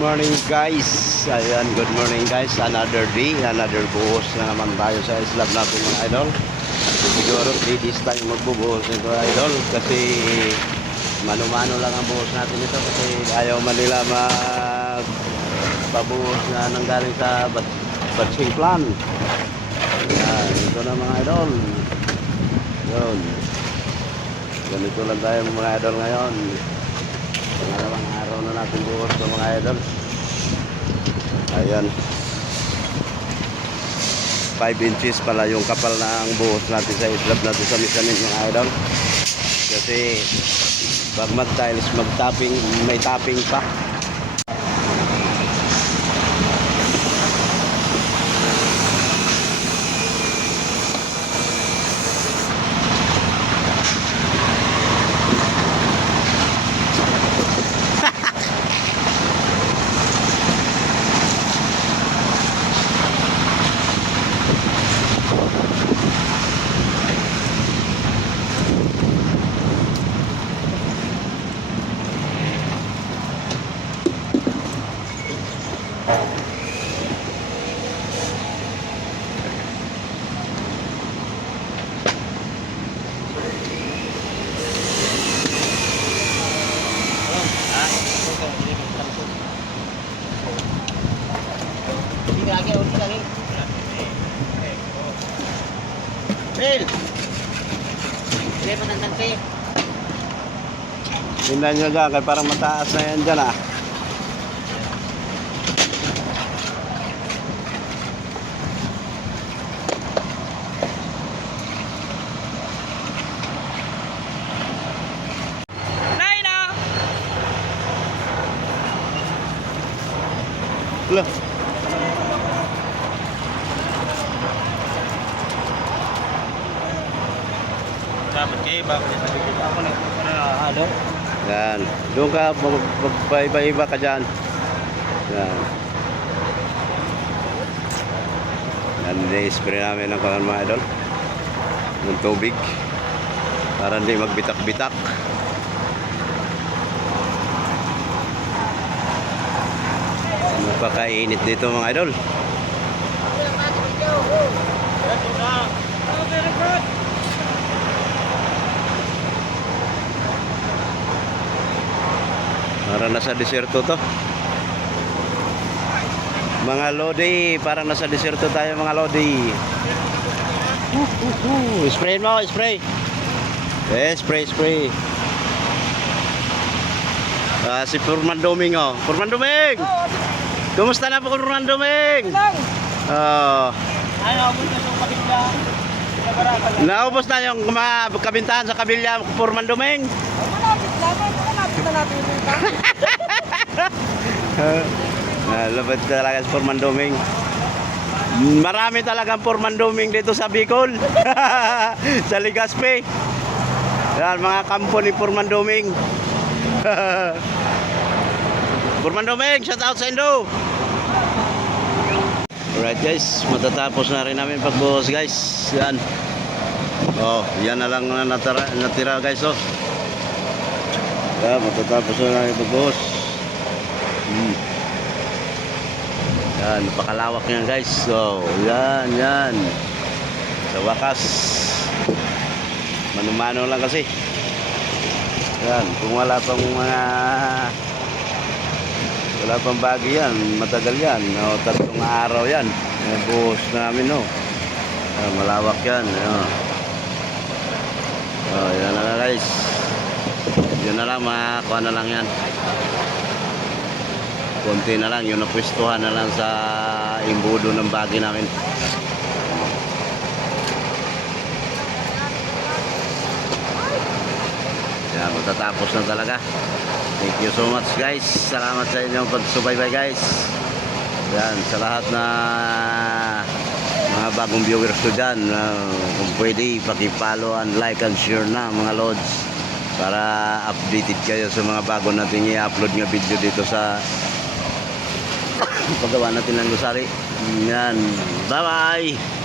morning guys. Ayan, good morning guys. Another day, another buhos na naman tayo sa slab natin mga idol. Siguro 3 days tayo magbubuhos nito idol. Kasi mano-mano lang ang buhos natin ito. Kasi ayaw man nila magpabuhos na nanggaling sa batching plan. Ayan, ito na mga idol. Yun. Ganito lang tayo mga idol ngayon. Pangalawang araw na natin buhos ng mga idol. Ayan, 5 inches pala yung kapal na ang buhos natin sa slab natin sa mezzanine mga idol. Kasi pag mag-tiles, mag-tapping, may tapping pa. Bill! Hindi pa nandang Tingnan nyo dyan, kaya parang mataas na yan dyan ah. Look. Dapat kayo ba? Ako na ano? Yan. Doon ka, magpaiba-iba ka dyan. Yan. Yan, i-spray namin ng kalan mga idol. Ng tubig. Para hindi magbitak-bitak. Napakainit dito mga idol. Parang nasa desierto to. Mga lodi, parang nasa desierto tayo mga lodi. Spray mo, spray. Spray. Si Purman Doming oh. Purman Doming! Kumusta na po Purman Doming? Naubos na yung kabintahan sa kabilya Purman Doming? Malapit na natin yung Lapit talaga sa Purman Doming. Marami talagang Purman Doming dito sa Bicol. Sa Legazpi. Yan, mga kampo ni Purman Doming. Purman Doming, shout out sa Indo. Alright guys, matatapos na rin namin pagbuhos guys. Yan. Oh, yan na lang na natira guys oh. Yan, matatapos na namin pagbuhos. Yan, napakalawak yan guys. So, yan. Sa wakas, mano-mano lang kasi. Yan, kung wala pang bagay yan, matagal yan. O, 3 araw yan. Buhos namin no. Yan, malawak yan. Yan na guys. Yun na lang, makakuha na lang yan. Konti na lang, yung napwestuhan na lang sa imbudo ng bagay namin. Yan, matatapos na talaga. Thank you so much guys. Salamat sa inyong pagsubaybay guys. Yan, sa lahat na mga bagong viewers ko dyan, kung pwede, paki-follow and like and share na mga lods. Para updated kayo sa mga bago natin i-upload nga video dito sa paggawa natin ng gusali. Yan. Bye bye.